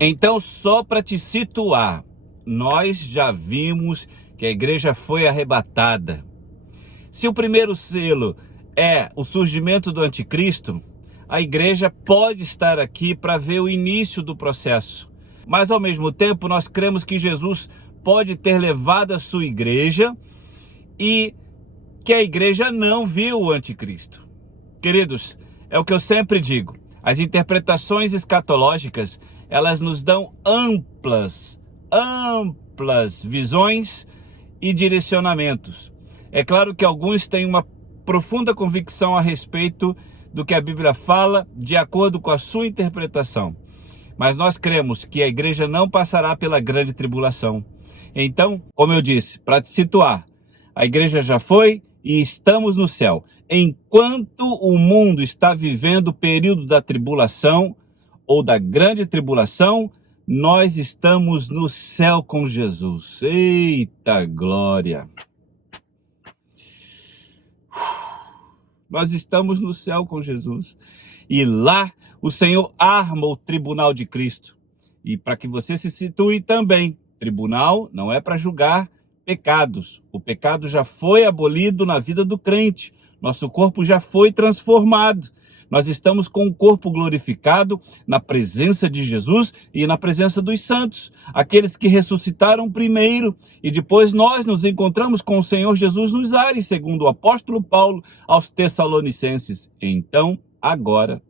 Então, só para te situar, nós já vimos que a igreja foi arrebatada. Se o primeiro selo é o surgimento do anticristo, a igreja pode estar aqui para ver o início do processo. Mas ao mesmo tempo, nós cremos que Jesus pode ter levado a sua igreja e que a igreja não viu o anticristo. Queridos, é o que eu sempre digo. As interpretações escatológicas, elas nos dão amplas visões e direcionamentos. É claro que alguns têm uma profunda convicção a respeito do que a Bíblia fala, de acordo com a sua interpretação. Mas nós cremos que a igreja não passará pela grande tribulação. Então, como eu disse, para te situar, a igreja já foi e estamos no céu. Enquanto o mundo está vivendo o período da tribulação ou da grande tribulação, nós estamos no céu com Jesus. Eita glória! Nós estamos no céu com Jesus. E lá o Senhor arma o tribunal de Cristo. E para que você se situe também, tribunal não é para julgar pecados. O pecado já foi abolido na vida do crente. Nosso corpo já foi transformado. Nós estamos com o corpo glorificado na presença de Jesus e na presença dos santos, aqueles que ressuscitaram primeiro, e depois nós nos encontramos com o Senhor Jesus nos ares, segundo o apóstolo Paulo aos Tessalonicenses. Então, agora,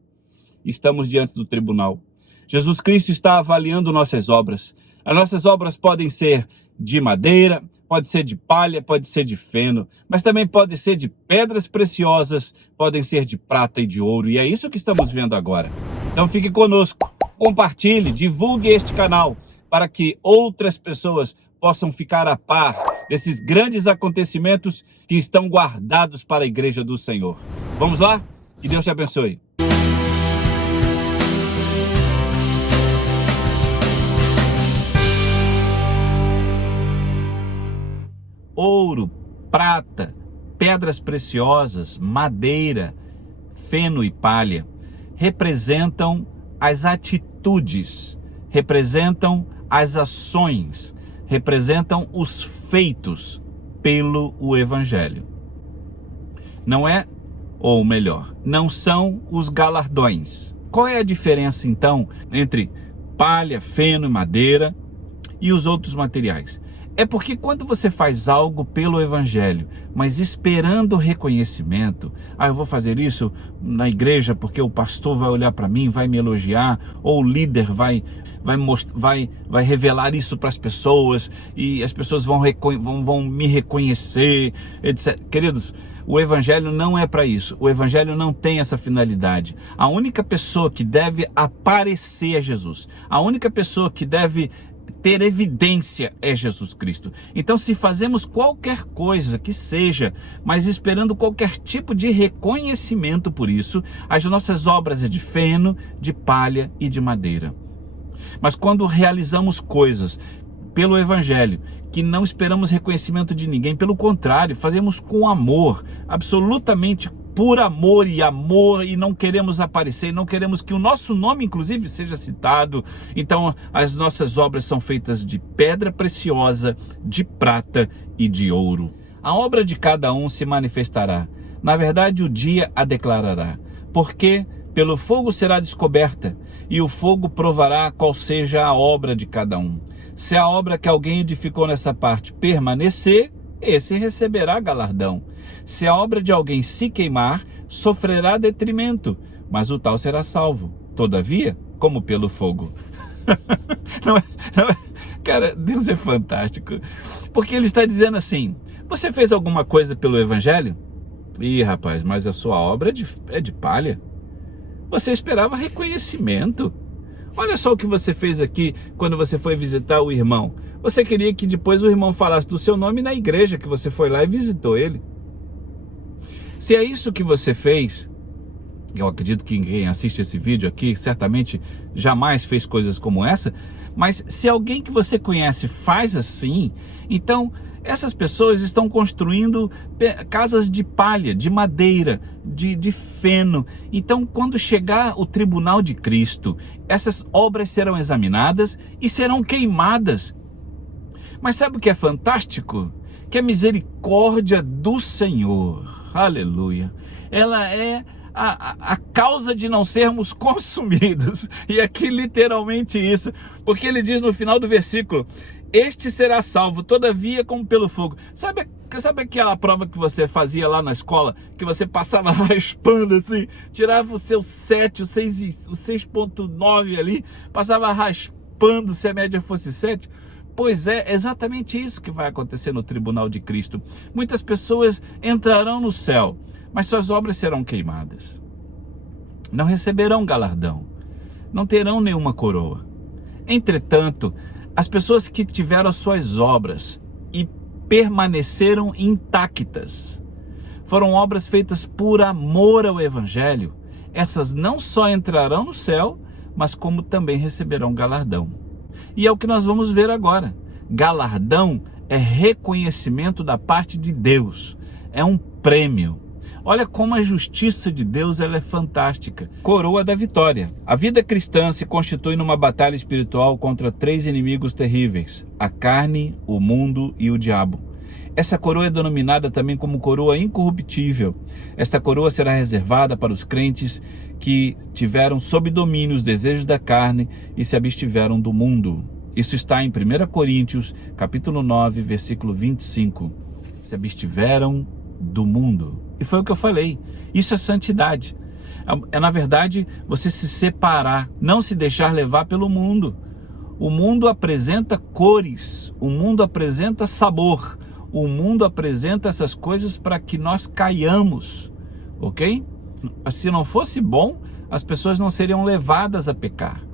estamos diante do tribunal. Jesus Cristo está avaliando nossas obras. As nossas obras podem ser de madeira, pode ser de palha, pode ser de feno, mas também pode ser de pedras preciosas, podem ser de prata e de ouro, e é isso que estamos vendo agora. Então fique conosco, compartilhe, divulgue este canal, para que outras pessoas possam ficar a par desses grandes acontecimentos que estão guardados para a igreja do Senhor. Vamos lá? Que Deus te abençoe. Ouro, prata, pedras preciosas, madeira, feno e palha representam as atitudes, representam as ações, representam os feitos pelo Evangelho. Não é, ou melhor, não são os galardões. Qual é a diferença então entre palha, feno e madeira e os outros materiais? É porque quando você faz algo pelo Evangelho, mas esperando reconhecimento, eu vou fazer isso na igreja porque o pastor vai olhar para mim, vai me elogiar, ou o líder vai revelar isso para as pessoas, e as pessoas vão me reconhecer, etc. Queridos, o Evangelho não é para isso. O Evangelho não tem essa finalidade. A única pessoa que deve aparecer é Jesus. A única pessoa que deve ter evidência é Jesus Cristo. Então, se fazemos qualquer coisa que seja, mas esperando qualquer tipo de reconhecimento por isso, as nossas obras é de feno, de palha e de madeira. Mas quando realizamos coisas pelo Evangelho, que não esperamos reconhecimento de ninguém, pelo contrário, fazemos com amor, absolutamente por amor, e não queremos aparecer, não queremos que o nosso nome, inclusive, seja citado. Então, as nossas obras são feitas de pedra preciosa, de prata e de ouro. A obra de cada um se manifestará. Na verdade, o dia a declarará. Porque pelo fogo será descoberta, e o fogo provará qual seja a obra de cada um. Se a obra que alguém edificou nessa parte permanecer, esse receberá galardão. Se a obra de alguém se queimar, sofrerá detrimento, mas o tal será salvo, todavia, como pelo fogo. Não é? Cara, Deus é fantástico, porque ele está dizendo assim: você fez alguma coisa pelo Evangelho? Ih, rapaz, mas a sua obra é de palha. Você esperava reconhecimento. Olha só o que você fez aqui quando você foi visitar o irmão. Você queria que depois o irmão falasse do seu nome na igreja que você foi lá e visitou ele. Se é isso que você fez, Eu acredito que quem assiste esse vídeo aqui certamente jamais fez coisas como essa, mas se alguém que você conhece faz assim, então essas pessoas estão construindo casas de palha, de madeira, de feno. Então, quando chegar o tribunal de Cristo, essas obras serão examinadas e serão queimadas. Mas sabe o que é fantástico? Que a misericórdia do Senhor, aleluia, ela é a causa de não sermos consumidos. E aqui literalmente isso, porque ele diz no final do versículo: este será salvo, todavia como pelo fogo. Sabe aquela prova que você fazia lá na escola, que você passava raspando assim, tirava o seu 7, o 6.9 ali, passava raspando se a média fosse 7? Pois é exatamente isso que vai acontecer no tribunal de Cristo. Muitas pessoas entrarão no céu, mas suas obras serão queimadas. Não receberão galardão, não terão nenhuma coroa. Entretanto, as pessoas que tiveram as suas obras e permaneceram intactas, foram obras feitas por amor ao Evangelho, essas não só entrarão no céu, mas como também receberão galardão. E é o que nós vamos ver agora. Galardão é reconhecimento da parte de Deus, é um prêmio. Olha como a justiça de Deus ela é fantástica. Coroa da vitória. A vida cristã se constitui numa batalha espiritual contra 3 inimigos terríveis: a carne, o mundo e o diabo. Essa coroa é denominada também como coroa incorruptível. Esta coroa será reservada para os crentes que tiveram sob domínio os desejos da carne e se abstiveram do mundo. Isso está em 1 Coríntios, capítulo 9, versículo 25. Se abstiveram do mundo. E foi o que eu falei. Isso é santidade. É na verdade você se separar, não se deixar levar pelo mundo. O mundo apresenta cores, o mundo apresenta sabor, o mundo apresenta essas coisas para que nós caiamos, ok? Se não fosse bom, as pessoas não seriam levadas a pecar.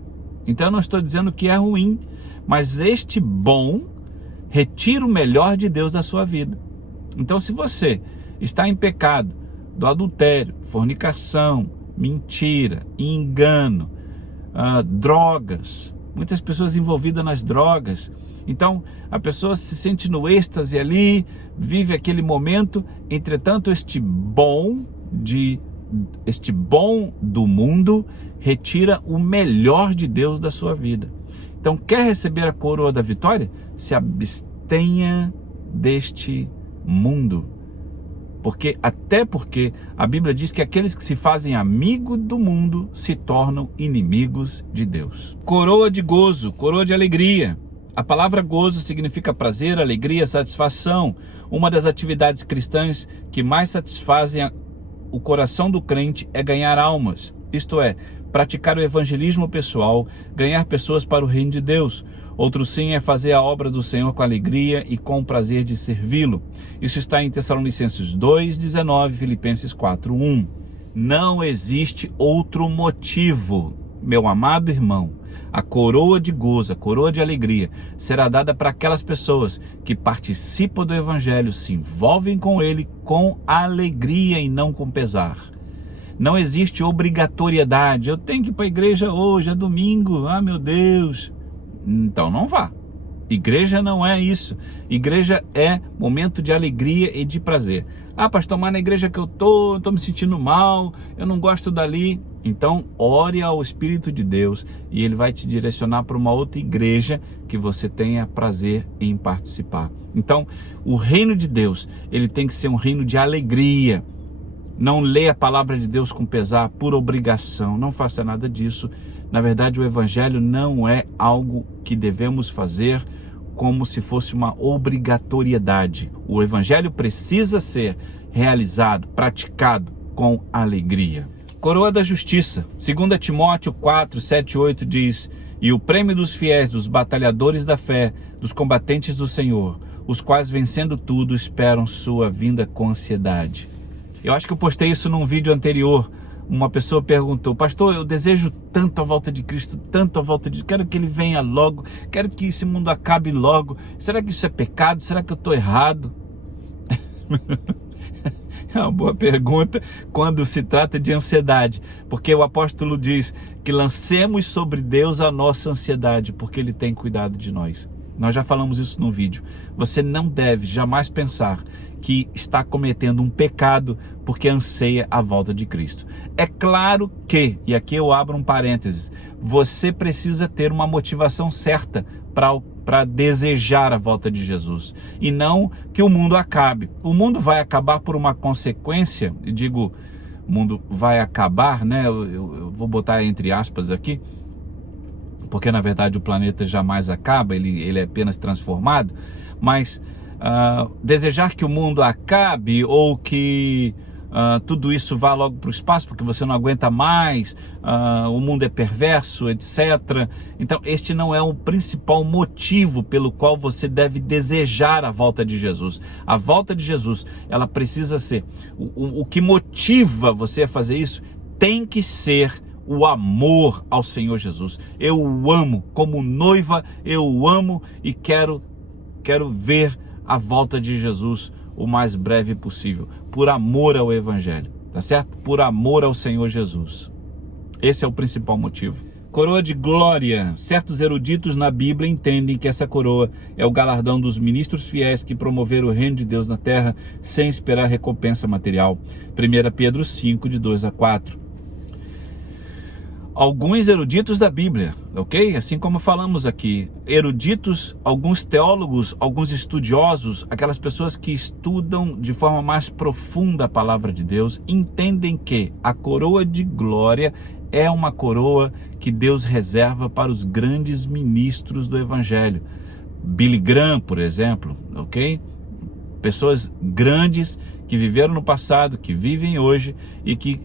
Então eu não estou dizendo que é ruim, mas este bom retira o melhor de Deus da sua vida. Então se você está em pecado do adultério, fornicação, mentira, engano, drogas, muitas pessoas envolvidas nas drogas, então a pessoa se sente no êxtase ali, vive aquele momento. Entretanto, este bom do mundo retira o melhor de Deus da sua vida. Então, quer receber a coroa da vitória? Se abstenha deste mundo. Até porque a Bíblia diz que aqueles que se fazem amigo do mundo se tornam inimigos de Deus. Coroa de gozo, coroa de alegria. A palavra gozo significa prazer, alegria, satisfação. Uma das atividades cristãs que mais satisfazem o coração do crente é ganhar almas. Isto é, praticar o evangelismo pessoal, ganhar pessoas para o reino de Deus. Outro sim é fazer a obra do Senhor com alegria e com o prazer de servi-lo. Isso está em Tessalonicenses 2:19, Filipenses 4:1. Não existe outro motivo, meu amado irmão. A coroa de gozo, a coroa de alegria será dada para aquelas pessoas que participam do Evangelho, se envolvem com ele com alegria e não com pesar. Não existe obrigatoriedade. Eu tenho que ir para a igreja hoje, é domingo, meu Deus. Então não vá. Igreja não é isso. Igreja é momento de alegria e de prazer. Pastor, mas na igreja que eu estou me sentindo mal, eu não gosto dali. Então ore ao Espírito de Deus e ele vai te direcionar para uma outra igreja que você tenha prazer em participar. Então o reino de Deus, ele tem que ser um reino de alegria. Não leia a palavra de Deus com pesar, por obrigação. Não faça nada disso. Na verdade, o Evangelho não é algo que devemos fazer como se fosse uma obrigatoriedade. O Evangelho precisa ser realizado, praticado com alegria. Coroa da justiça. 2 Timóteo 4, 7 e 8 diz: e o prêmio dos fiéis, dos batalhadores da fé, dos combatentes do Senhor, os quais vencendo tudo esperam sua vinda com ansiedade. Eu acho que eu postei isso num vídeo anterior. Uma pessoa perguntou: pastor, eu desejo tanto a volta de Cristo, tanto a volta de... quero que ele venha logo, quero que esse mundo acabe logo. Será que isso é pecado? Será que eu estou errado? É uma boa pergunta quando se trata de ansiedade, porque o apóstolo diz que lancemos sobre Deus a nossa ansiedade, porque Ele tem cuidado de nós. Nós já falamos isso no vídeo. Você não deve jamais pensar que está cometendo um pecado porque anseia a volta de Cristo. É claro que, e aqui eu abro um parênteses, você precisa ter uma motivação certa para desejar a volta de Jesus, e não que o mundo acabe. O mundo vai acabar por uma consequência, e digo, o mundo vai acabar, né? Eu vou botar entre aspas aqui, porque na verdade o planeta jamais acaba, ele é apenas transformado, mas desejar que o mundo acabe ou que tudo isso vá logo para o espaço, porque você não aguenta mais, o mundo é perverso, etc. Então este não é o principal motivo pelo qual você deve desejar a volta de Jesus. A volta de Jesus, ela precisa ser, o que motiva você a fazer isso tem que ser o amor ao Senhor Jesus. Eu o amo, como noiva, eu o amo e quero ver a volta de Jesus o mais breve possível, por amor ao Evangelho, tá certo? Por amor ao Senhor Jesus. Esse é o principal motivo. Coroa de glória. Certos eruditos na Bíblia entendem que essa coroa é o galardão dos ministros fiéis que promoveram o reino de Deus na terra sem esperar recompensa material. 1 Pedro 5, de 2 a 4. Alguns eruditos da Bíblia, ok? Assim como falamos aqui, eruditos, alguns teólogos, alguns estudiosos, aquelas pessoas que estudam de forma mais profunda a palavra de Deus, entendem que a coroa de glória é uma coroa que Deus reserva para os grandes ministros do Evangelho. Billy Graham, por exemplo, ok? Pessoas grandes que viveram no passado, que vivem hoje e que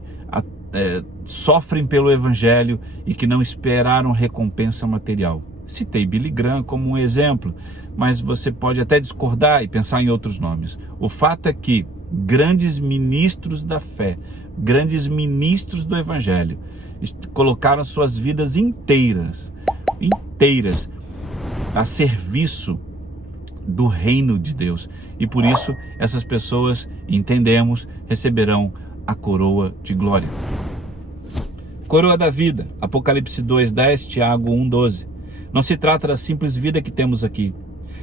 sofrem pelo Evangelho e que não esperaram recompensa material. Citei Billy Graham como um exemplo, mas você pode até discordar e pensar em outros nomes. O fato é que grandes ministros da fé, grandes ministros do Evangelho, colocaram suas vidas inteiras a serviço do reino de Deus. E por isso essas pessoas, entendemos, receberão a coroa de glória. Coroa da vida, Apocalipse 2:10, Tiago 1:12. Não se trata da simples vida que temos aqui.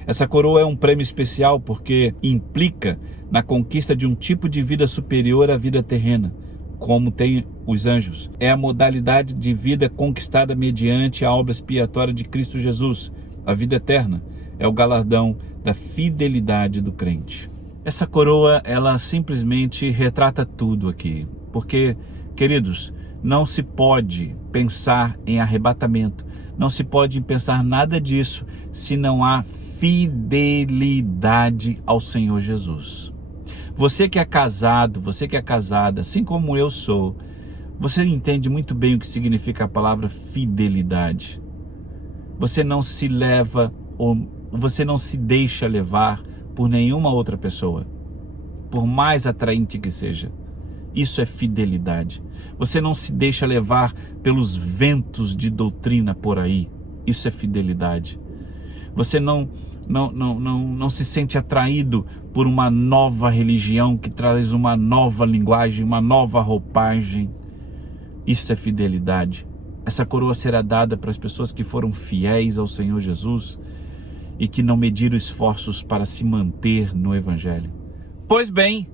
Essa coroa é um prêmio especial porque implica na conquista de um tipo de vida superior à vida terrena, como tem os anjos. É a modalidade de vida conquistada mediante a obra expiatória de Cristo Jesus. A vida eterna é o galardão da fidelidade do crente. Essa coroa, ela simplesmente retrata tudo aqui, porque, queridos, não se pode pensar em arrebatamento, não se pode pensar nada disso se não há fidelidade ao Senhor Jesus. Você que é casado, você que é casada, assim como eu sou, você entende muito bem o que significa a palavra fidelidade. Você não se leva, ou você não se deixa levar por nenhuma outra pessoa, por mais atraente que seja. Isso é fidelidade. Você não se deixa levar pelos ventos de doutrina por aí. Isso é fidelidade. Você não se sente atraído por uma nova religião que traz uma nova linguagem, uma nova roupagem. Isso é fidelidade. Essa coroa será dada para as pessoas que foram fiéis ao Senhor Jesus e que não mediram esforços para se manter no Evangelho. Pois bem,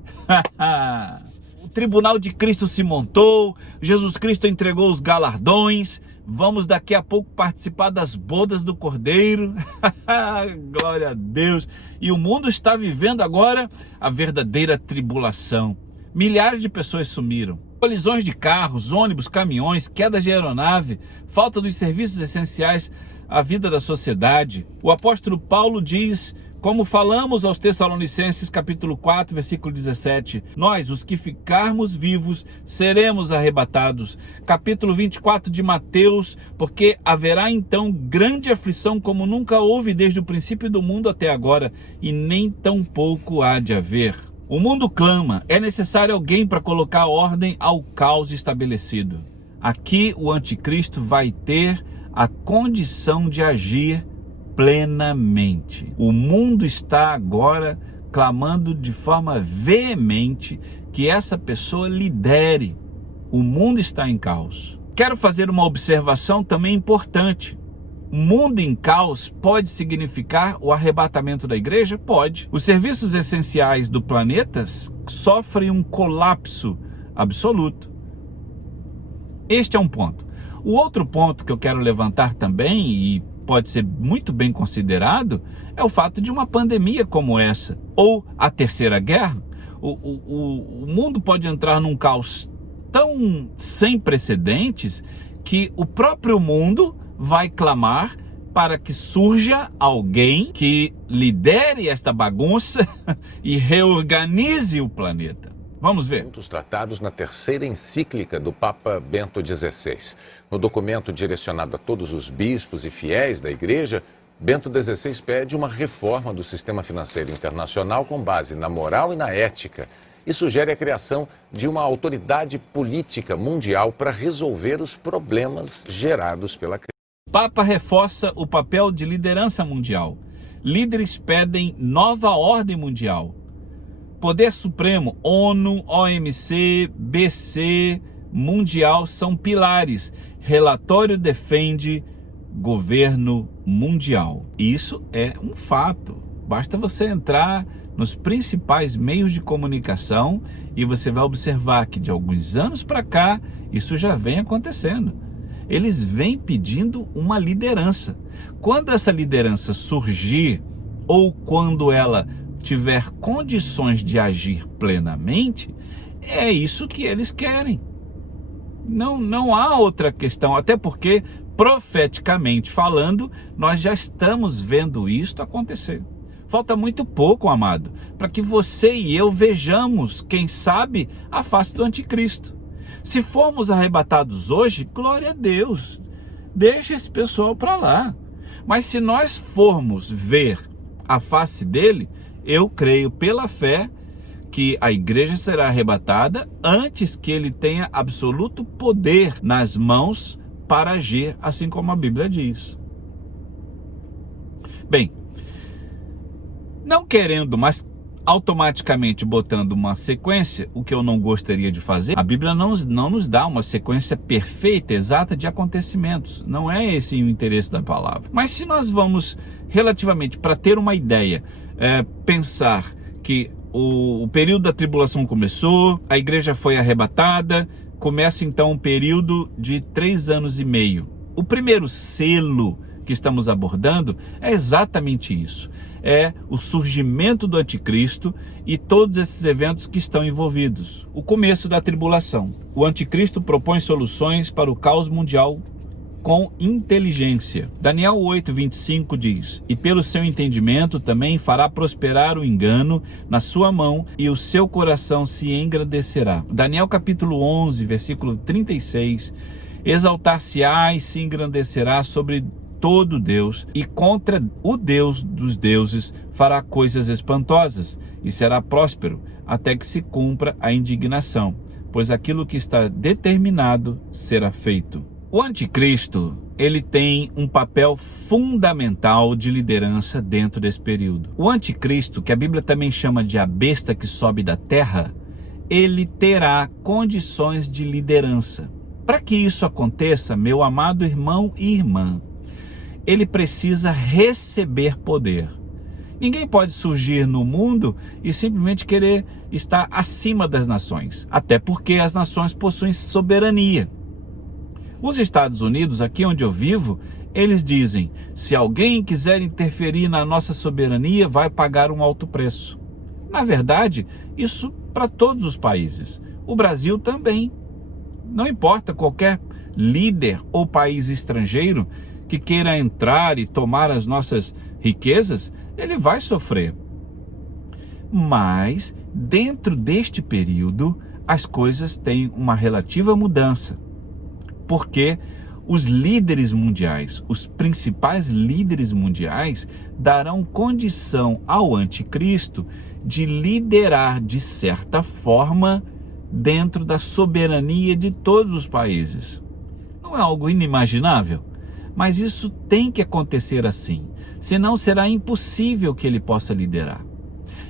o tribunal de Cristo se montou, Jesus Cristo entregou os galardões, vamos daqui a pouco participar das bodas do Cordeiro, glória a Deus, e o mundo está vivendo agora a verdadeira tribulação. Milhares de pessoas sumiram, colisões de carros, ônibus, caminhões, quedas de aeronave, falta dos serviços essenciais à vida da sociedade. O apóstolo Paulo diz, como falamos aos Tessalonicenses, capítulo 4, versículo 17, nós, os que ficarmos vivos, seremos arrebatados. Capítulo 24 de Mateus, porque haverá então grande aflição como nunca houve desde o princípio do mundo até agora, e nem tão pouco há de haver. O mundo clama, é necessário alguém para colocar ordem ao caos estabelecido. Aqui o anticristo vai ter a condição de agir plenamente. O mundo está agora clamando de forma veemente que essa pessoa lidere. O mundo está em caos. Quero fazer uma observação também importante. Mundo em caos pode significar o arrebatamento da igreja? Pode. Os serviços essenciais do planeta sofrem um colapso absoluto. Este é um ponto. O outro ponto que eu quero levantar também, e pode ser muito bem considerado, é o fato de uma pandemia como essa, ou a Terceira Guerra. O mundo pode entrar num caos tão sem precedentes que o próprio mundo vai clamar para que surja alguém que lidere esta bagunça e reorganize o planeta. Vamos ver. Assuntos tratados na terceira encíclica do Papa Bento XVI. No documento direcionado a todos os bispos e fiéis da Igreja, Bento XVI pede uma reforma do sistema financeiro internacional com base na moral e na ética e sugere a criação de uma autoridade política mundial para resolver os problemas gerados pela crise. O Papa reforça o papel de liderança mundial. Líderes pedem nova ordem mundial. Poder Supremo, ONU, OMC, BC, Mundial são pilares. Relatório defende governo mundial. Isso é um fato. Basta você entrar nos principais meios de comunicação e você vai observar que de alguns anos para cá isso já vem acontecendo. Eles vêm pedindo uma liderança. Quando essa liderança surgir ou quando ela tiver condições de agir plenamente, é isso que eles querem. Não há outra questão, até porque, profeticamente falando, nós já estamos vendo isto acontecer. Falta muito pouco, amado, para que você e eu vejamos, quem sabe, a face do anticristo. Se formos arrebatados hoje, glória a Deus, deixa esse pessoal para lá. Mas se nós formos ver a face dele, eu creio pela fé que a igreja será arrebatada antes que ele tenha absoluto poder nas mãos para agir, assim como a Bíblia diz. Bem, não querendo, mas automaticamente botando uma sequência, o que eu não gostaria de fazer, a Bíblia não nos dá uma sequência perfeita, exata de acontecimentos. Não é esse o interesse da palavra. Mas se nós vamos, relativamente, para ter uma ideia, pensar que o período da tribulação começou, a igreja foi arrebatada, começa então um período de 3 anos e meio. O primeiro selo que estamos abordando é exatamente isso. É o surgimento do anticristo e todos esses eventos que estão envolvidos. O começo da tribulação. O anticristo propõe soluções para o caos mundial com inteligência. Daniel 8:25 diz: e pelo seu entendimento também fará prosperar o engano na sua mão e o seu coração se engrandecerá. Daniel capítulo 11, versículo 36: exaltar-se-á e se engrandecerá sobre todo Deus, e contra o Deus dos deuses fará coisas espantosas, e será próspero, até que se cumpra a indignação, pois aquilo que está determinado será feito. O anticristo, ele tem um papel fundamental de liderança dentro desse período. O anticristo, que a Bíblia também chama de a besta que sobe da terra, ele terá condições de liderança. Para que isso aconteça, meu amado irmão e irmã, ele precisa receber poder. Ninguém pode surgir no mundo e simplesmente querer estar acima das nações, até porque as nações possuem soberania. Os Estados Unidos, aqui onde eu vivo, eles dizem: se alguém quiser interferir na nossa soberania, vai pagar um alto preço. Na verdade, isso para todos os países. O Brasil também. Não importa qualquer líder ou país estrangeiro que queira entrar e tomar as nossas riquezas, ele vai sofrer. Mas, dentro deste período, as coisas têm uma relativa mudança. Porque os líderes mundiais, os principais líderes mundiais, darão condição ao anticristo de liderar, de certa forma, dentro da soberania de todos os países. Não é algo inimaginável? Mas isso tem que acontecer assim, senão será impossível que ele possa liderar.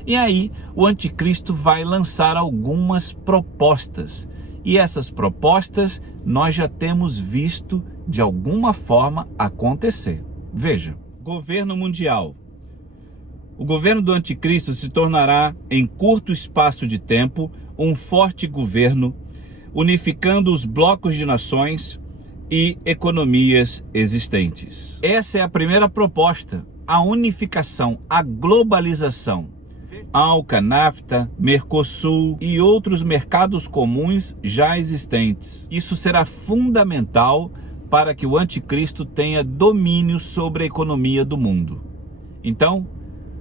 E aí o anticristo vai lançar algumas propostas. E essas propostas nós já temos visto de alguma forma acontecer. Veja, governo mundial. O governo do anticristo se tornará, em curto espaço de tempo, um forte governo, unificando os blocos de nações e economias existentes. Essa é a primeira proposta, a unificação, a globalização. ALCA, NAFTA, Mercosul e outros mercados comuns já existentes. Isso será fundamental para que o anticristo tenha domínio sobre a economia do mundo. Então,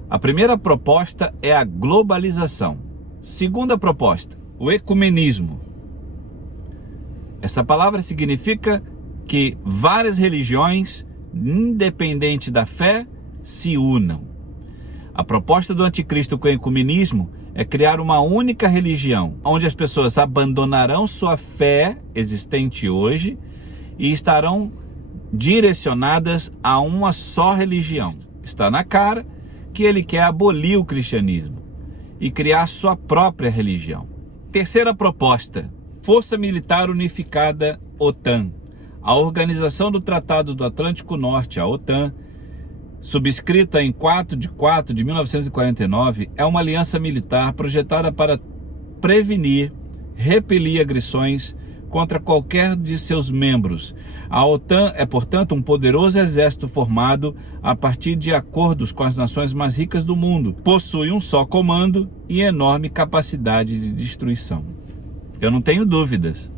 a primeira proposta é a globalização. Segunda proposta, o ecumenismo. Essa palavra significa que várias religiões, independente da fé, se unam. A proposta do anticristo com o ecumenismo é criar uma única religião, onde as pessoas abandonarão sua fé existente hoje e estarão direcionadas a uma só religião. Está na cara que ele quer abolir o cristianismo e criar sua própria religião. Terceira proposta, Força Militar Unificada OTAN. A Organização do Tratado do Atlântico Norte, a OTAN, subscrita em 4 de 4 de 1949, é uma aliança militar projetada para prevenir, repelir agressões contra qualquer de seus membros. A OTAN é, portanto, um poderoso exército formado a partir de acordos com as nações mais ricas do mundo. Possui um só comando e enorme capacidade de destruição. Eu não tenho dúvidas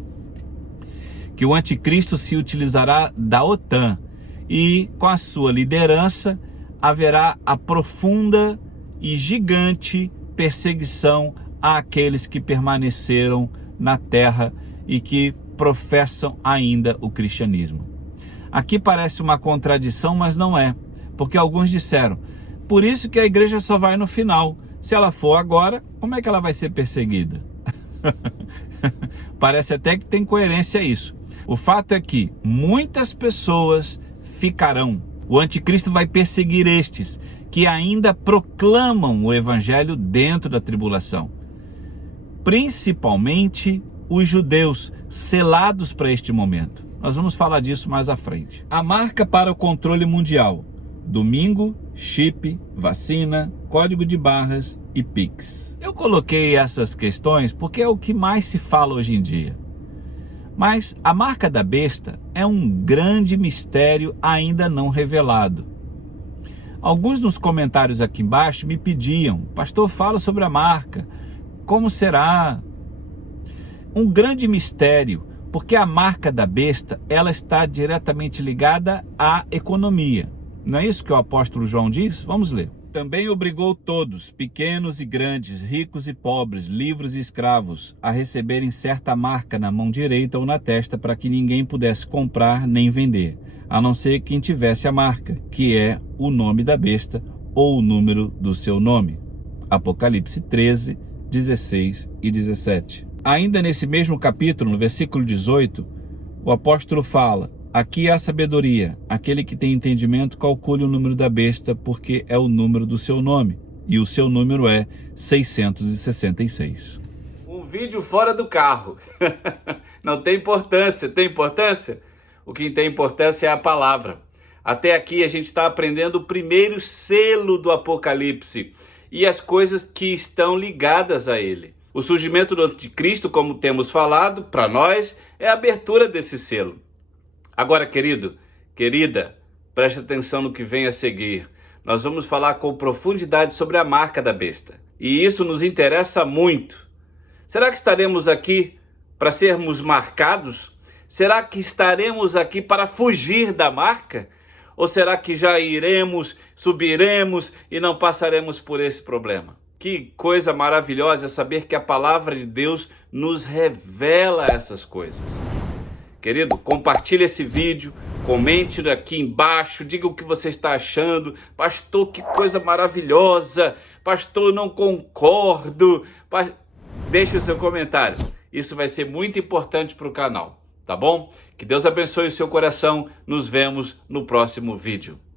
que o anticristo se utilizará da OTAN e, com a sua liderança, haverá a profunda e gigante perseguição àqueles que permaneceram na terra e que professam ainda o cristianismo. Aqui parece uma contradição, mas não é, porque alguns disseram, por isso que a igreja só vai no final. Se ela for agora, como é que ela vai ser perseguida? Parece até que tem coerência isso. O fato é que muitas pessoas ficarão. O anticristo vai perseguir estes que ainda proclamam o evangelho dentro da tribulação. Principalmente os judeus, selados para este momento. Nós vamos falar disso mais à frente. A marca para o controle mundial. Domingo, chip, vacina, código de barras e Pix. Eu coloquei essas questões porque é o que mais se fala hoje em dia. Mas a marca da besta é um grande mistério ainda não revelado. Alguns nos comentários aqui embaixo me pediam, pastor, fala sobre a marca, como será? Um grande mistério, porque a marca da besta, ela está diretamente ligada à economia. Não é isso que o apóstolo João diz? Vamos ler. Também obrigou todos, pequenos e grandes, ricos e pobres, livres e escravos, a receberem certa marca na mão direita ou na testa para que ninguém pudesse comprar nem vender, a não ser quem tivesse a marca, que é o nome da besta ou o número do seu nome. Apocalipse 13, 16 e 17. Ainda nesse mesmo capítulo, no versículo 18, o apóstolo fala, aqui há sabedoria, aquele que tem entendimento calcule o número da besta, porque é o número do seu nome, e o seu número é 666. Um vídeo fora do carro, não tem importância, tem importância? O que tem importância é a palavra. Até aqui a gente está aprendendo o primeiro selo do Apocalipse, e as coisas que estão ligadas a ele. O surgimento do anticristo, como temos falado, para nós, é a abertura desse selo. Agora, querido, querida, preste atenção no que vem a seguir. Nós vamos falar com profundidade sobre a marca da besta. E isso nos interessa muito. Será que estaremos aqui para sermos marcados? Será que estaremos aqui para fugir da marca? Ou será que já iremos, subiremos e não passaremos por esse problema? Que coisa maravilhosa é saber que a palavra de Deus nos revela essas coisas. Querido, compartilhe esse vídeo, comente aqui embaixo, diga o que você está achando. Pastor, que coisa maravilhosa. Pastor, não concordo. Deixe o seu comentário. Isso vai ser muito importante para o canal, tá bom? Que Deus abençoe o seu coração. Nos vemos no próximo vídeo.